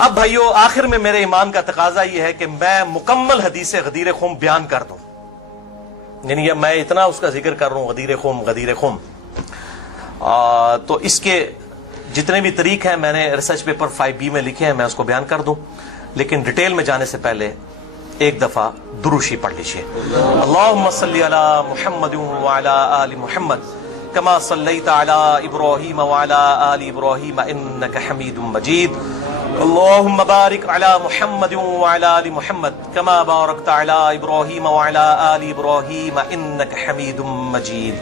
اب بھائیو آخر میں میرے ایمان کا تقاضا یہ ہے کہ میں مکمل حدیث غدیر خم بیان کر دوں، یعنی میں اتنا اس کا ذکر کر رہا ہوں غدیر خم تو اس کے جتنے بھی طریق ہیں میں نے ریسرچ پیپر 5B میں لکھے ہیں، میں اس کو بیان کر دوں، لیکن ڈیٹیل میں جانے سے پہلے ایک دفعہ دروشی پڑھ لیجیے۔ اللہم صلی علی محمد وعلی آل محمد کما صلیت علی ابراہیم وعلی آل ابراہیم انک حمید مجید، اللہم بارک علی محمد وعلی آل محمد کما بارکت علی ابراہیم وعلی آل ابراہیم انک حمید مجید۔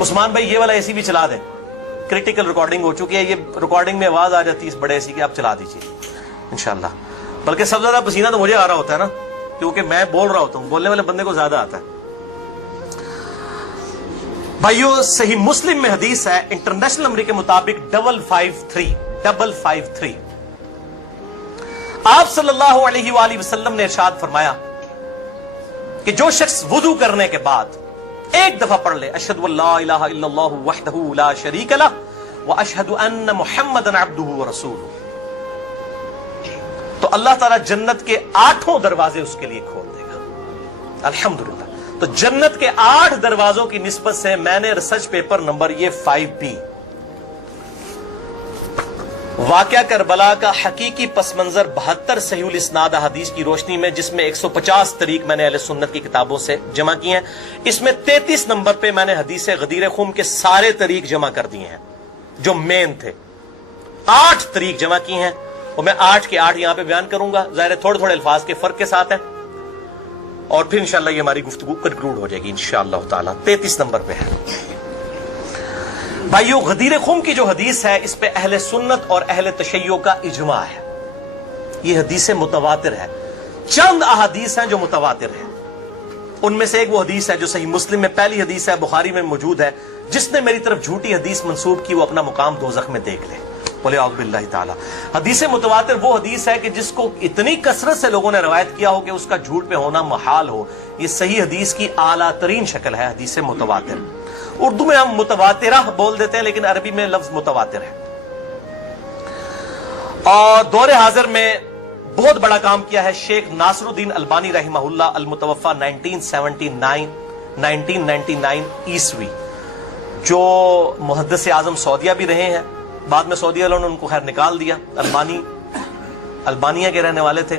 عثمان بھائی یہ والا ایسی بھی چلا دیں، کریٹیکل ریکارڈنگ ہو چکی ہے، یہ ریکارڈنگ میں آواز آ جاتی ہے اس بڑے ایسی کہ آپ چلا دیجیے انشاءاللہ۔ بلکہ سب سے زیادہ پسینہ تو مجھے آ رہا ہوتا ہے نا، کیونکہ میں بول رہا ہوتا ہوں، بولنے والے بندے کو زیادہ آتا ہے۔ بھائیو صحیح مسلم میں حدیث ہے انٹرنیشنل نمبر کے مطابق 553 آپ صلی اللہ علیہ وآلہ وسلم نے ارشاد فرمایا کہ جو شخص وضو کرنے کے بعد ایک دفعہ پڑھ لے اشہد ان لا الہ الا اللہ وحدہ لا شریک لہ واشہد ان محمدا عبدہ ورسولہ، تو اللہ تعالیٰ جنت کے 8 دروازے اس کے لیے کھول دے گا۔ الحمدللہ، تو جنت کے 8 دروازوں کی نسبت سے میں نے ریسرچ پیپر نمبر یہ 5B واقعہ کربلا کا حقیقی پس منظر 72 صحیح الاسناد حدیث کی روشنی میں، جس میں 150 طریق میں نے اہل سنت کی کتابوں سے جمع کیے ہیں، اس میں 33 نمبر پہ میں نے حدیث غدیر خم کے سارے طریق جمع کر دیے ہیں جو مین تھے، 8 طریق جمع کیے ہیں، اور میں 8 کے 8 یہاں پہ بیان کروں گا، ظاہر تھوڑے تھوڑے الفاظ کے فرق کے ساتھ ہیں، اور پھر انشاءاللہ یہ ہماری گفتگو کنکلوڈ ہو جائے گی انشاءاللہ تعالی۔ 33 نمبر پہ ہے بھائیو غدیر خم کی جو حدیث ہے، اس پہ اہل سنت اور اہل تشیع کا اجماع ہے، یہ حدیث متواتر ہے۔ چند احادیث ہیں جو متواتر ہیں، ان میں سے ایک وہ حدیث ہے جو صحیح مسلم میں پہلی حدیث ہے، بخاری میں موجود ہے، جس نے میری طرف جھوٹی حدیث منسوب کی وہ اپنا مقام دوزخ میں دیکھ لے، بولے اعوذ باللہ تعالی۔ حدیث متواتر وہ حدیث ہے کہ جس کو اتنی کثرت سے لوگوں نے روایت کیا ہو کہ اس کا جھوٹ پہ ہونا محال ہو، یہ صحیح حدیث کی اعلیٰ ترین شکل ہے حدیث متواتر۔ اردو میں ہم متواترہ بول دیتے ہیں، لیکن عربی میں لفظ متواتر ہے۔ اور دور حاضر میں بہت بڑا کام کیا ہے شیخ ناصر الدین البانی رحمہ اللہ، المتوفى 1999 عیسوی، جو محدث اعظم سعودیہ بھی رہے ہیں، بعد میں سعودی والوں نے ان کو خیر نکال دیا، البانیہ کے رہنے والے تھے۔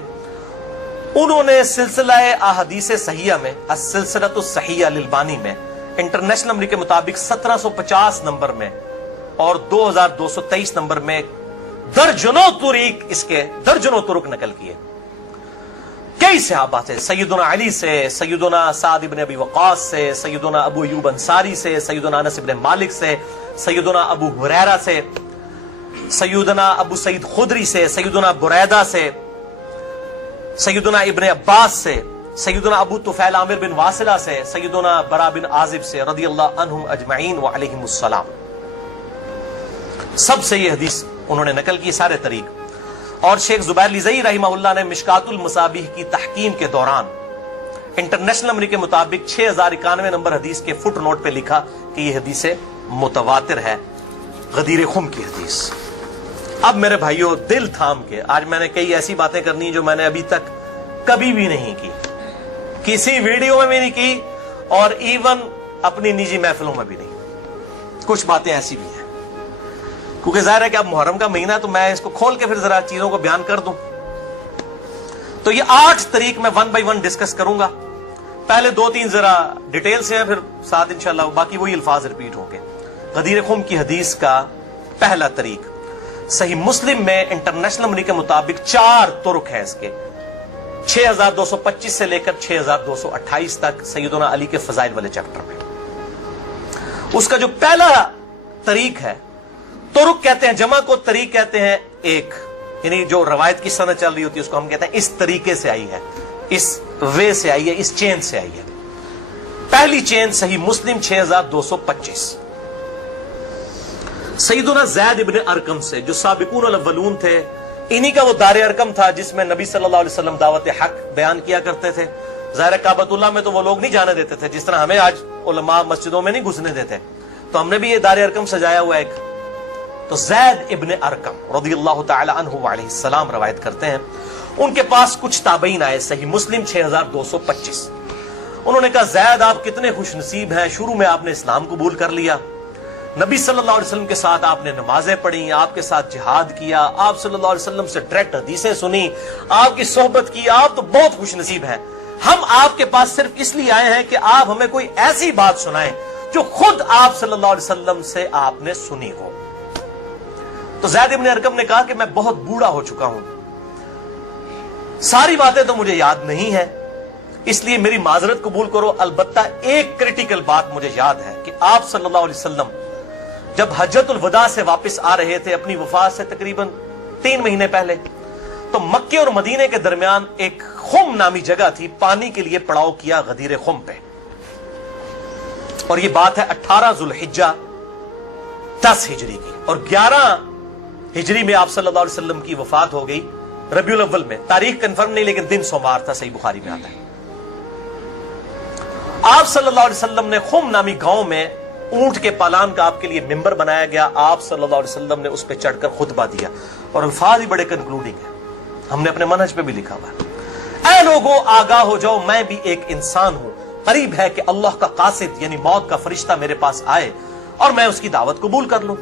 انہوں نے سلسلہ احادیث صحیحہ میں، السلسلۃ الصحیحہ للبانی میں، انٹرنیشنل نمبر کے مطابق 1750 نمبر میں اور 2223 نمبر میں درجنوں طریق، اس کے درجنوں طرق نقل کیے کئی صحابہ سے، سیدنا علی سے، سیدنا سعد بن ابی وقاص سے، سیدنا ابو ایوب انصاری سے، سیدنا انس بن مالک سے، سیدنا ابو ہریرہ سے، سیدنا ابو سعید خدری سے، سیدنا بریدہ سے، سیدنا ابن عباس سے، سیدنا ابو طفیل عامر بن واصلہ سے، سیدنا برا بن عازب سے رضی اللہ عنہم اجمعین وعلیہم السلام، سب سے یہ حدیث انہوں نے نقل کی سارے طریق۔ اور شیخ زبیر لیزئی رحمہ اللہ نے مشکات المصابیح کی تحقیم کے دوران انٹرنیشنل نمبر کے مطابق 6091 نمبر حدیث کے فٹ نوٹ پہ لکھا کہ یہ حدیث متواتر ہے، غدیر خم کی حدیث۔ اب میرے بھائیوں دل تھام کے، آج میں نے کئی ایسی باتیں کرنی جو میں نے ابھی تک کبھی بھی نہیں کی، کسی ویڈیو میں بھی نہیں کی، اور ایون اپنی نجی محفلوں میں بھی نہیں۔ کچھ باتیں ایسی بھی ہیں کیونکہ ظاہر ہے کہ اب محرم کا مہینہ، تو میں اس کو کھول کے پھر ذرا چیزوں کو بیان کر دوں۔ تو یہ 8 طریق میں 1 بائی 1 ڈسکس کروں گا، پہلے 2-3 ذرا ڈیٹیل سے ہیں، پھر ساتھ انشاءاللہ باقی وہی الفاظ ریپیٹ ہوں گے۔ غدیر خم کی حدیث کا پہلا طریق صحیح مسلم میں انٹرنیشنل نمبر کے مطابق 4 طرق ہیں اس کے، 6225 سے لے کر 6228 تک، سیدنا علی کے فضائل والے چیپٹر میں۔ اس کا جو پہلا طریق ہے، طرق کہتے ہیں جمع کو، طریق کہتے ہیں ایک، یعنی جو روایت کی سند چل رہی ہوتی ہے اس کو ہم کہتے ہیں اس طریقے سے آئی ہے، اس وے سے آئی ہے، اس چین سے آئی ہے۔ پہلی چین صحیح مسلم 6225 سیدنا زید ابن ارقم سے، جو سابقون الاولون تھے، انہی کا وہ دار ارقم تھا جس میں نبی صلی اللہ علیہ وسلم دعوت حق بیان کیا کرتے تھے۔ ظاہر کعبۃ اللہ میں تو وہ لوگ نہیں جانے دیتے تھے، جس طرح ہمیں آج علماء مسجدوں میں نہیں گھسنے دیتے، تو ہم نے بھی یہ دار ارقم سجایا ہوا ایک، تو زید ابن ارقم رضی اللہ تعالی عنہ علیہ السلام روایت کرتے ہیں، ان کے پاس کچھ تابعین آئے، صحیح مسلم 6225۔ انہوں نے کہا زید آپ کتنے خوش نصیب ہیں، شروع میں آپ نے اسلام قبول کر لیا، نبی صلی اللہ علیہ وسلم کے ساتھ آپ نے نمازیں پڑھی، آپ کے ساتھ جہاد کیا، آپ صلی اللہ علیہ وسلم سے ڈائریکٹ حدیثیں سنی، آپ کی صحبت کی، آپ تو بہت خوش نصیب ہیں۔ ہم آپ کے پاس صرف اس لیے آئے ہیں کہ آپ ہمیں کوئی ایسی بات سنائیں جو خود آپ صلی اللہ علیہ وسلم سے آپ نے سنی ہو۔ تو زید ابن ارقم نے کہا کہ میں بہت بوڑھا ہو چکا ہوں، ساری باتیں تو مجھے یاد نہیں ہیں، اس لیے میری معذرت قبول کرو، البتہ ایک کریٹیکل بات مجھے یاد ہے کہ آپ صلی اللہ علیہ وسلم جب حجۃ الوداع سے واپس آ رہے تھے اپنی وفات سے تقریباً 3 مہینے پہلے، تو مکے اور مدینے کے درمیان ایک خم نامی جگہ تھی، پانی کے لیے پڑاؤ کیا غدیر خم پہ، اور یہ بات ہے 18 ذوالحجہ 10 ہجری کی، اور 11 ہجری میں آپ صلی اللہ علیہ وسلم کی وفات ہو گئی ربیع الاول میں، تاریخ کنفرم نہیں لیکن دن سوموار تھا، صحیح بخاری میں آتا ہے۔ آپ صلی اللہ علیہ وسلم نے خم نامی گاؤں میں اونٹ کے پالان کا آپ کے لیے ممبر بنایا گیا، آپ صلی اللہ علیہ وسلم نے اس پہ چڑھ کر خطبہ دیا، اور الفاظ ہی بڑے کنکلوڈنگ ہیں، ہم نے اپنے منہج پہ بھی لکھا ہوا ہے، اے لوگوں آگاہ ہو جاؤ، میں بھی ایک انسان ہوں، قریب ہے کہ اللہ کا قاصد یعنی موت کا فرشتہ میرے پاس آئے اور میں اس کی دعوت قبول کر لوں۔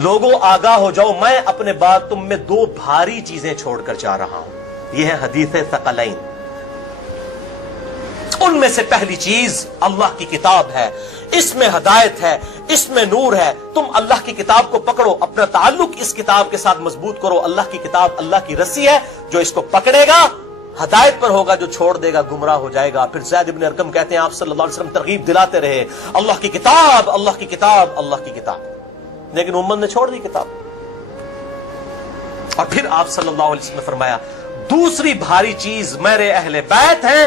لوگوں آگاہ ہو جاؤ، میں اپنے بعد تم میں 2 بھاری چیزیں چھوڑ کر جا رہا ہوں، یہ ہے حدیث ثقلین۔ ان میں سے پہلی چیز اللہ کی کتاب ہے، اس میں ہدایت ہے، اس میں نور ہے، تم اللہ کی کتاب کو پکڑو، اپنا تعلق اس کتاب کے ساتھ مضبوط کرو، اللہ کی کتاب اللہ کی رسی ہے، جو اس کو پکڑے گا ہدایت پر ہوگا، جو چھوڑ دے گا گمراہ ہو جائے گا۔ پھر زید ابن ارقم کہتے ہیں آپ صلی اللہ علیہ وسلم ترغیب دلاتے رہے، اللہ کی کتاب، اللہ کی کتاب، اللہ کی کتاب، لیکن امت نے چھوڑ دی کتاب۔ اور پھر آپ صلی اللہ علیہ وسلم نے فرمایا دوسری بھاری چیز میرے اہل بیت ہیں،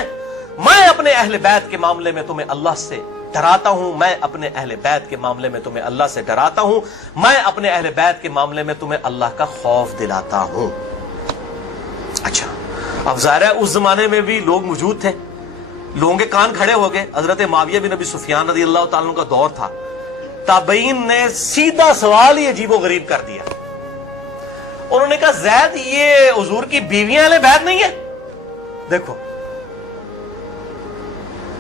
میں اپنے اہل بیت کے معاملے میں تمہیں اللہ سے ڈراتا ہوں، میں اپنے اہل بیت کے معاملے میں تمہیں اللہ سے ڈراتا ہوں، میں اپنے اہل بیت کے معاملے میں تمہیں اللہ کا خوف دلاتا ہوں۔ اچھا، اب ظاہر ہے اس زمانے میں بھی لوگ موجود تھے، لوگوں کے کان کھڑے ہو گئے، حضرت معاویہ بن ابی سفیان رضی اللہ تعالیٰ عنہ کا دور تھا، تابعین نے سیدھا سوال ہی عجیب و غریب کر دیا، انہوں نے کہا زید یہ حضور کی بیویاں اہل بیت نہیں ہیں؟ دیکھو،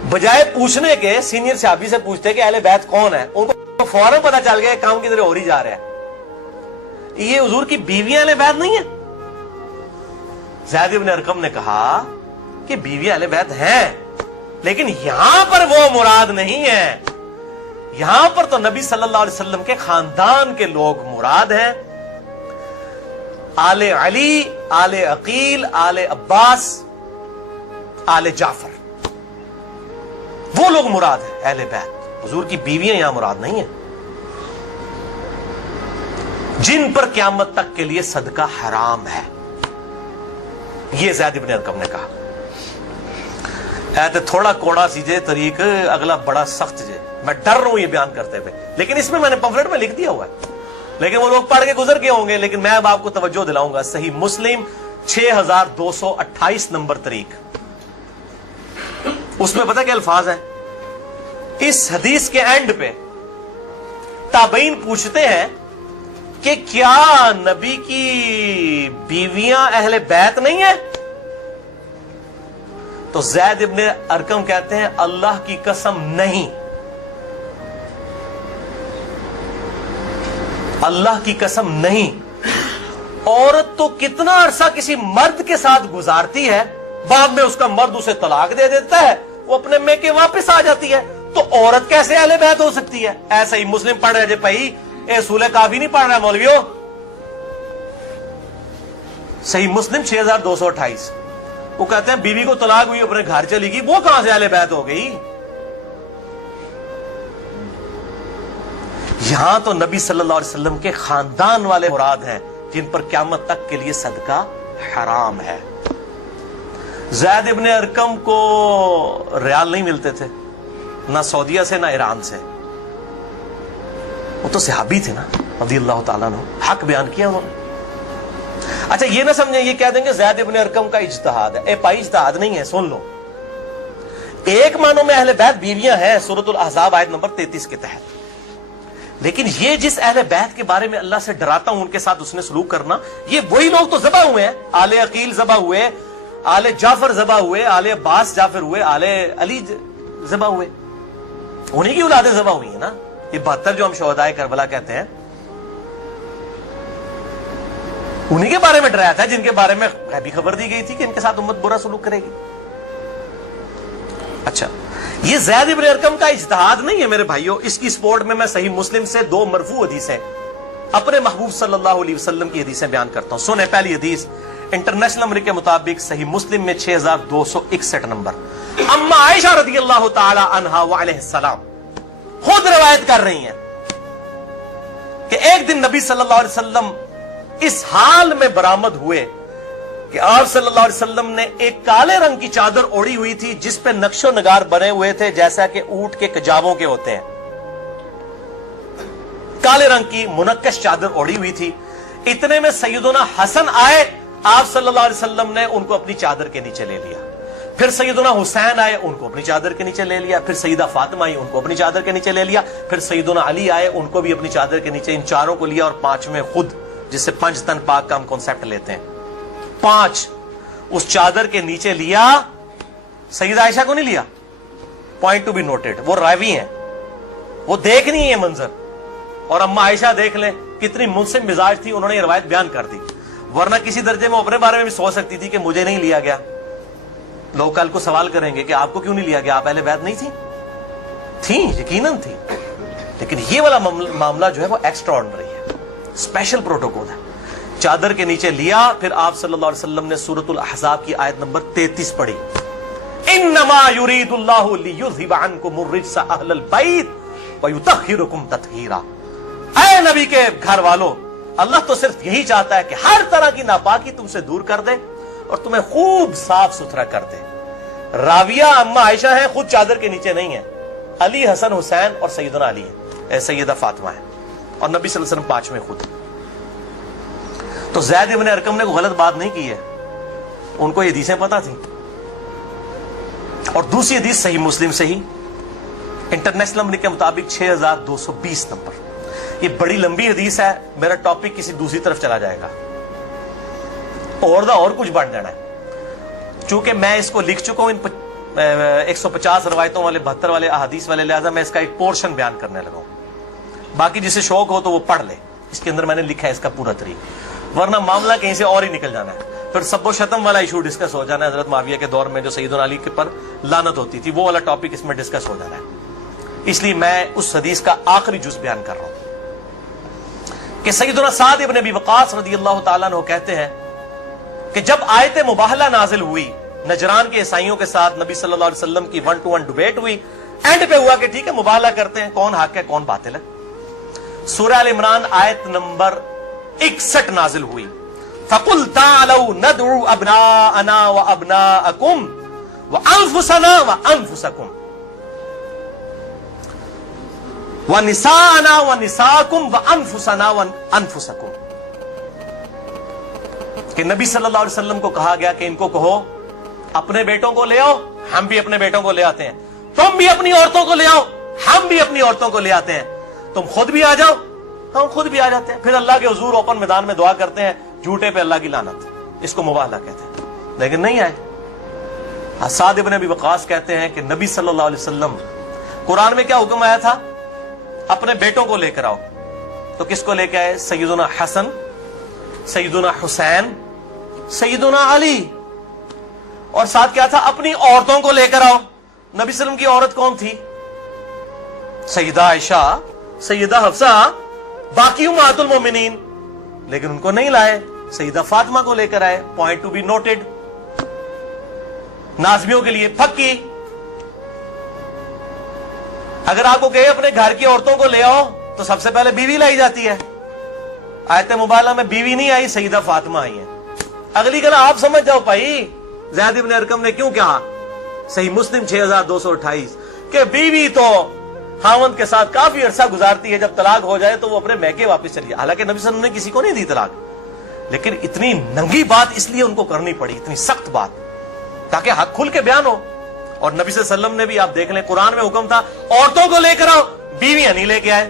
بجائے پوچھنے کے سینئر صحابی سے پوچھتے کہ اہل بیت کون ہے، ان کو فوراً پتا چل گیا کام کی طرح ہو ہی جا رہا ہے، یہ حضور کی بیویاں اہل بیت نہیں ہیں۔ زید ابن ارقم نے کہا کہ بیویاں اہل بیت ہیں، لیکن یہاں پر وہ مراد نہیں ہے، یہاں پر تو نبی صلی اللہ علیہ وسلم کے خاندان کے لوگ مراد ہیں، آل علی، آل عقیل، آل عباس، آل جعفر، وہ لوگ مراد ہیں اہل بیت، حضور کی بیویاں یہاں مراد نہیں ہیں، جن پر قیامت تک کے لیے صدقہ حرام ہے، یہ زید ابن ارقم نے کہا۔ ایتے تھوڑا کوڑا سیجے طریق، اگلا بڑا سخت جے، میں ڈر رہا ہوں یہ بیان کرتے ہوئے، لیکن اس میں نے پمفلٹ میں لکھ دیا ہوا ہے، لیکن وہ لوگ پڑھ کے گزر گئے ہوں گے، لیکن میں اب آپ کو توجہ دلاؤں گا۔ صحیح مسلم 6228 نمبر طریق، اس میں پتہ کیا الفاظ ہیں؟ اس حدیث کے اینڈ پہ تابعین پوچھتے ہیں کہ کیا نبی کی بیویاں اہل بیت نہیں ہیں؟ تو زید ابن ارقم کہتے ہیں اللہ کی قسم نہیں، اللہ کی قسم نہیں، عورت تو کتنا عرصہ کسی مرد کے ساتھ گزارتی ہے، بعد میں اس کا مرد اسے طلاق دے دیتا ہے، وہ اپنے میکے واپس آ جاتی ہے، تو عورت کیسے اہل بیت ہو سکتی ہے؟ ایسا ہی مسلم پڑھ رہے جے بھائی، اصول کافی نہیں پڑھ رہا مولویوں، صحیح مسلم 6228، وہ کہتے ہیں بیوی کو طلاق ہوئی اپنے گھر چلی گئی، وہ کہاں سے اہل بیت ہو گئی؟ یہاں تو نبی صلی اللہ علیہ وسلم کے خاندان والے مراد ہیں، جن پر قیامت تک کے لیے صدقہ حرام ہے۔ زید ابن ارقم کو ریال نہیں ملتے تھے، نہ سعودیہ سے نہ ایران سے، وہ تو صحابی تھے نا رضی اللہ تعالیٰ عنہ، حق بیان کیا انہوں نے۔ اچھا یہ نہ سمجھیں یہ کہہ دیں کہ زید ابن ارقم کا اجتہاد ہے، اے بھائی اجتہاد نہیں ہے، سن لو، ایک معنوں میں اہل بیت بیویاں ہیں سورۃ الاحزاب آیت نمبر 33 کے تحت، لیکن یہ جس اہل بیت کے بارے میں اللہ سے ڈراتا ہوں ان کے ساتھ اس نے سلوک کرنا، یہ وہی لوگ تو ذبح ہوئے ہیں، آل عقیل ذبح ہوئے، آل جعفر ذبح ہوئے، آل عباس جعفر ہوئے، آل علی ذبح ہوئے، انہی کی اولادیں ذبح ہوئی ہیں نا. یہ 72 جو ہم شہدائے کربلا کہتے ہیں انہی کے بارے میں ڈرایا تھا، جن کے بارے میں غیبی خبر دی گئی تھی کہ ان کے ساتھ امت برا سلوک کرے گی. اچھا، یہ زید ابن ارقم کا اجتہاد نہیں ہے میرے بھائیوں، اس کی سپورٹ میں صحیح مسلم سے 2 مرفوع حدیثیں اپنے محبوب صلی اللہ علیہ وسلم کی حدیثیں بیان کرتا ہوں. سنیں پہلی حدیث انٹرنیشنل نمبر کے مطابق صحیح مسلم میں 6261 نمبر. اما عائشہ رضی اللہ تعالی عنہا وعلیہ السلام خود روایت کر رہی ہیں کہ ایک دن نبی صلی اللہ علیہ وسلم اس حال میں برآمد ہوئے کہ آپ صلی اللہ علیہ وسلم نے ایک کالے رنگ کی چادر اوڑھی ہوئی تھی جس پہ نقش و نگار بنے ہوئے تھے جیسا کہ اونٹ کے کجاووں کے ہوتے ہیں. کالے رنگ کی منقش چادر اوڑھی ہوئی تھی. اتنے میں سیدنا حسن آئے، آپ صلی اللہ علیہ وسلم نے ان کو اپنی چادر کے نیچے لے لیا. پھر سیدنا حسین آئے، ان کو اپنی چادر کے نیچے لے لیا. پھر سیدہ فاطمہ آئی، ان کو اپنی چادر کے نیچے لے لیا. پھر سیدنا علی آئے، ان کو بھی اپنی چادر کے نیچے، ان چاروں کو لیا. اور 5ویں خود، جس سے 5 تن پاک کا ہم کانسیپٹ لیتے ہیں، 5 اس چادر کے نیچے لیا. سیدہ عائشہ کو نہیں لیا. پوائنٹ ٹو بی نوٹڈ، وہ راوی ہیں، وہ دیکھ نہیں ہے منظر. اور اما عائشہ دیکھ لیں کتنی منصف مزاج تھی، انہوں نے یہ روایت بیان کر دی. ورنہ کسی درجے میں اپنے بارے میں بھی سوچ سکتی تھی کہ مجھے نہیں لیا گیا. لوگ کل کو سوال کریں گے کہ آپ کو کیوں نہیں لیا گیا، آپ اہل بیت نہیں تھیں؟ یقیناً تھی. لیکن یہ والا معاملہ جو ہے وہ ایکسٹرا آرڈنری ہے، اسپیشل پروٹوکول ہے. چادر کے نیچے لیا. پھر آپ صلی اللہ علیہ وسلم نے سورۃ الاحزاب کی آیت نمبر 33 پڑھی. انما یرید اللہ لیذھب عنکم الرجس اہل البیت ویطہرکم تطہیرا. اے نبی کے گھر والو، اللہ تو صرف یہی چاہتا ہے کہ ہر طرح کی ناپاکی تم سے دور کر دے اور تمہیں خوب صاف ستھرا کر دے. راویہ اما عائشہ ہیں، خود چادر کے نیچے نہیں ہیں. علی، حسن، حسین اور سیدنا علی ہیں، سیدہ فاطمہ ہیں، اور نبی صلی اللہ علیہ وسلم 5ویں خود. تو زید ابن ارقم نے کوئی غلط بات نہیں کی ہے، ان کو یہ حدیثیں پتہ تھیں. اور دوسری حدیث صحیح مسلم سے ہی انٹرنیشنل نمبر کے مطابق 6220 نمبر. یہ بڑی لمبی حدیث ہے، میرا ٹاپک کسی دوسری طرف چلا جائے گا اور کچھ بڑھ جانا ہے. چونکہ میں اس کو لکھ چکا ہوں ان 150 روایتوں والے 72 والے احادیث والے، لہذا میں اس کا ایک پورشن بیان کرنے لگا ہوں. باقی جسے شوق ہو تو وہ پڑھ لے، اس کے اندر میں نے لکھا ہے اس کا پورا طریق، ورنہ معاملہ کہیں سے اور ہی نکل جانا ہے. پھر سب و شتم والا ایشو ڈسکس ہو جانا ہے. حضرت معاویہ کے دور میں جو سیدنا علی کے پر لعنت ہوتی تھی، وہ والا ٹاپک اس میں ڈسکس ہو جانا ہے. اس لیے میں اس حدیث کا آخری جز بیان کر رہا ہوں کہ سیدنا سعد ابن ابی وقاص رضی اللہ تعالیٰ عنہ کہتے ہیں کہ جب آیت مباہلہ نازل ہوئی نجران کے عیسائیوں کے ساتھ، نبی صلی اللہ علیہ وسلم کی 1-to-1 ڈیبیٹ ہوئی. اینڈ پہ ہوا کہ ٹھیک ہے مباہلہ کرتے ہیں، کون حق ہے کون باطل ہے. سورہ ال عمران آیت نمبر 61 نازل ہوئی. فَقُلْ تَعَالَوْا نَدْعُوا أَبْنَاءَنَا وَأَبْنَاءَكُمْ وَأَنفُسَنَا وَأَنفُسَكُمْ وَنِسَاءَنَا وَنِسَاءَكُمْ وَأَنفُسَنَا وَأَنفُسَكُمْ. کہ نبی صلی اللہ علیہ وسلم کو کہا گیا کہ ان کو کہو اپنے بیٹوں کو لے آؤ، ہم بھی اپنے بیٹوں کو لے آتے ہیں. تم بھی اپنی عورتوں کو لے آؤ، ہم بھی اپنی عورتوں کو لے آتے ہیں. تم خود بھی آ جاؤ، ہم خود بھی آ جاتے ہیں. پھر اللہ کے حضور اوپن میدان میں دعا کرتے ہیں، جھوٹے پہ اللہ کی لعنت. اس کو مباہلہ کہتے ہیں. لیکن نہیں آئے. سعد ابن ابی وقاص کہتے ہیں کہ نبی صلی اللہ علیہ وسلم، قرآن میں کیا حکم آیا تھا؟ اپنے بیٹوں کو لے کر آؤ. تو کس کو لے کے آئے؟ سیدنا حسن، سیدنا حسین، سیدنا علی. اور ساتھ کیا تھا؟ اپنی عورتوں کو لے کر آؤ. نبی صلی اللہ علیہ وسلم کی عورت کون تھی؟ سیدہ عائشہ، سیدہ حفصہ، باقی امہات المومنین. لیکن ان کو نہیں لائے، سیدہ فاطمہ کو لے کر آئے. Point to be noted. نازمیوں کے لیے پھکی. اگر آپ کو کہے اپنے گھر کی عورتوں کو لے آؤ تو سب سے پہلے بیوی لائی جاتی ہے. آیت مباہلہ میں بیوی نہیں آئی، سیدہ فاطمہ آئی ہیں. اگلی گلا آپ سمجھ جاؤ بھائی زید ابن ارقم نے کیوں کہا. صحیح مسلم 6228 کہ بیوی تو خاوند کے ساتھ کافی عرصہ گزارتی ہے، جب طلاق ہو جائے تو وہ اپنے میکے واپس چلی جائے. حالانکہ نبی صلی اللہ علیہ وسلم نے کسی کو نہیں دی طلاق، لیکن اتنی ننگی بات اس لیے ان کو کرنی پڑی، اتنی سخت بات، تاکہ حق کھل کے بیان ہو. اور نبی صلی اللہ علیہ وسلم نے بھی آپ دیکھ لیں قرآن میں حکم تھا عورتوں کو لے کر آؤ، بیویاں نہیں لے کے آئے.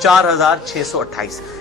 4628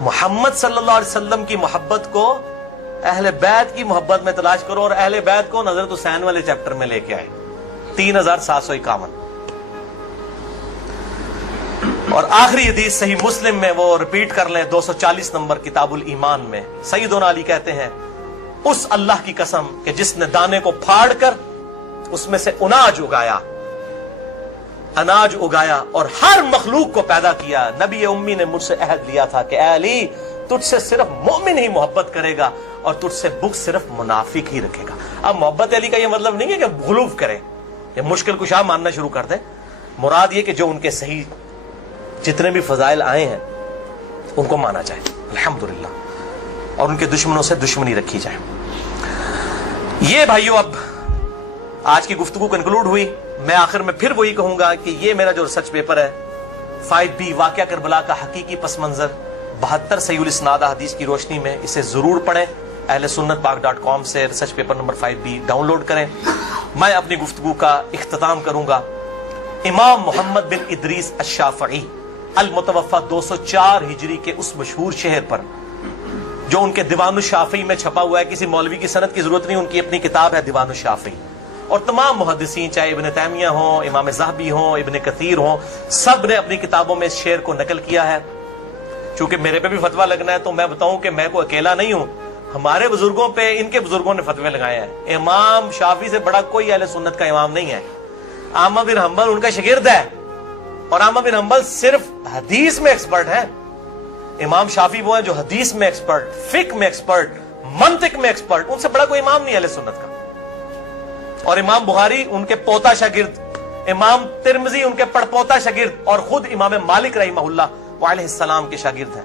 محمد صلی اللہ علیہ وسلم کی محبت کو اہل بیت کی محبت میں تلاش کرو، اور اہل بیت کو حضرت حسین والے چیپٹر میں لے کے آئے 3751. اور آخری حدیث صحیح مسلم میں وہ ریپیٹ کر لیں 240 نمبر کتاب الایمان میں. سیدنا علی کہتے ہیں اس اللہ کی قسم کہ جس نے دانے کو پھاڑ کر اس میں سے اناج اگایا اور ہر مخلوق کو پیدا کیا، نبی امی نے مجھ سے عہد لیا تھا کہ اے علی تجھ سے صرف مومن ہی محبت کرے گا اور تجھ سے بغض صرف منافق ہی رکھے گا. اب محبت علی کا یہ مطلب نہیں ہے کہ غلوف کرے، یہ مشکل کشا ماننا شروع کر دیں. مراد یہ کہ جو ان کے صحیح جتنے بھی فضائل آئے ہیں ان کو مانا جائے الحمدللہ، اور ان کے دشمنوں سے دشمنی رکھی جائے. یہ بھائیو اب آج کی گفتگو کنکلوڈ ہوئی. میں آخر میں پھر وہی کہوں گا کہ یہ میرا جو ریسرچ پیپر ہے 5B واقعہ کربلا کا حقیقی پس منظر 72 صحیح الاسناد حدیث کی روشنی میں، اسے ضرور پڑھیں. اہل سنت پاک.com سے research paper number 5B download کریں. میں اپنی گفتگو کا اختتام کروں گا امام محمد بن ادریس الشافعی المتوفى 204 ہجری کے اس مشہور شہر پر جو ان کے دیوان الشافعی میں چھپا ہوا ہے. کسی مولوی کی سند کی ضرورت نہیں، ان کی اپنی کتاب ہے دیوان الشافعی. اور تمام محدثین چاہے ابن تیمیہ ہوں، امام ذہبی ہوں، ابن کثیر ہوں، سب نے اپنی کتابوں میں اس شعر کو نقل کیا ہے. چونکہ میرے پہ بھی فتویٰ لگنا ہے تو میں بتاؤں کہ میں کوئی اکیلا نہیں ہوں، ہمارے بزرگوں پہ ان کے بزرگوں نے فتوے لگائے ہیں. امام شافعی سے بڑا کوئی اہل سنت کا امام نہیں ہے. احمد بن حنبل ان کا شاگرد ہے، اور احمد بن حنبل صرف حدیث میں ایکسپرٹ ہے. امام شافعی وہ ہیں جو حدیث میں ایکسپرٹ، فقہ میں ایکسپرٹ، منطق میں ایکسپرٹ. ان سے بڑا کوئی امام نہیں اہل سنت کا. اور امام بخاری ان کے پوتا شاگرد، امام ترمذی ان کے پڑپوتا شاگرد، اور خود امام مالک رحمہ اللہ علیہ السلام کے شاگرد ہیں.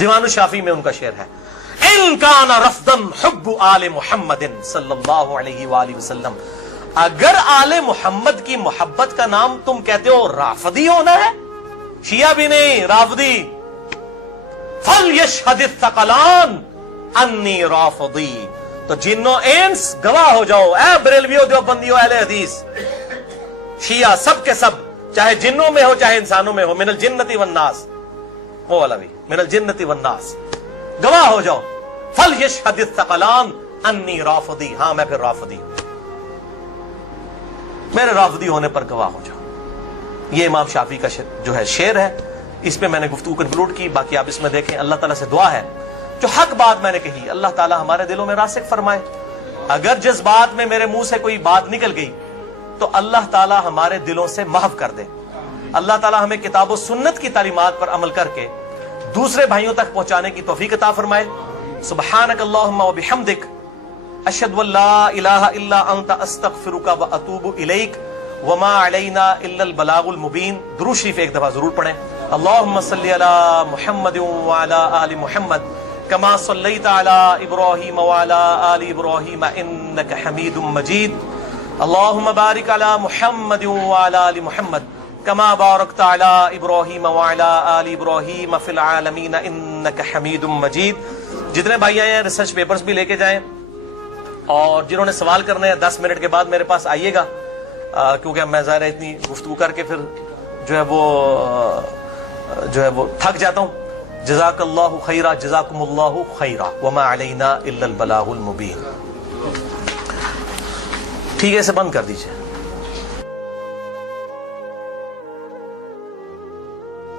دیوان الشافعی میں ان کا شعر ہے ان کان رفضا حب آل محمد صلی اللہ علیہ وآلہ وسلم. اگر آل محمد کی محبت کا نام تم کہتے ہو رافضی ہونا ہے، شیعہ بھی نہیں رافضی، فَلْيَشْهَدِ الثَّقَلَانِ أَنِّي رَافِضِي. تو جنوں انس گواہ ہو جاؤ، اے بریلویو دیوبندیو اہل حدیث شیعہ سب کے سب، چاہے جنوں میں ہو چاہے انسانوں میں ہو، من الجنت والناس، وہ والا بھی من الجنت والناس، گواہ ہو جاؤ. فَلْيَشْهَدِ الثَّقَلَانِ أَنِّي رَافِضِي. ہاں میں پھر رافضی ہوں، میرے رافضی ہونے پر گواہ ہو جاؤ. یہ امام شافعی کا جو ہے شعر ہے. اس میں میں نے گفتگو کنکلوڈ کی، باقی آپ اس میں دیکھیں. اللہ تعالیٰ سے دعا ہے جو حق بات میں نے کہی اللہ تعالیٰ ہمارے دلوں میں راسخ فرمائے. اگر جس بات میں میرے منہ سے کوئی بات نکل گئی تو اللہ تعالیٰ ہمارے دلوں سے محو کر دے. اللہ تعالیٰ ہمیں کتاب و سنت کی تعلیمات پر عمل کر کے دوسرے بھائیوں تک پہنچانے کی توفیق عطا فرمائے. سبحانک اللہم و بحمدک اشہد ان لا الہ الا انت استغفرک و اتوب الیک وما علینا الا البلاغ المبین. درود شریف ایک دفعہ ضرور پڑھیں. اللہم صلی علی محمد وعلی آل محمد کما صلیت علی ابراہیم وعلی آل ابراہیم انک حمید مجید. اللہم بارک علی محمد وعلی آل محمد کما بارکت علی ابراہیم وعلی آل ابراہیم فی العالمین انک حمید مجید. جتنے بھائی آئے ہیں ریسرچ پیپرز بھی لے کے جائیں، اور جنہوں نے سوال کرنے ہیں 10 منٹ کے بعد میرے پاس آئیے گا، کیونکہ میں ظاہر ہے اتنی گفتگو کر کے پھر جو ہے وہ تھک جاتا ہوں. جزاک اللہ خیرہ، جزاکم اللہ خیرہ، وما علینا الا البلاغ المبین. ٹھیک ہے، اسے بند کر دیجئے.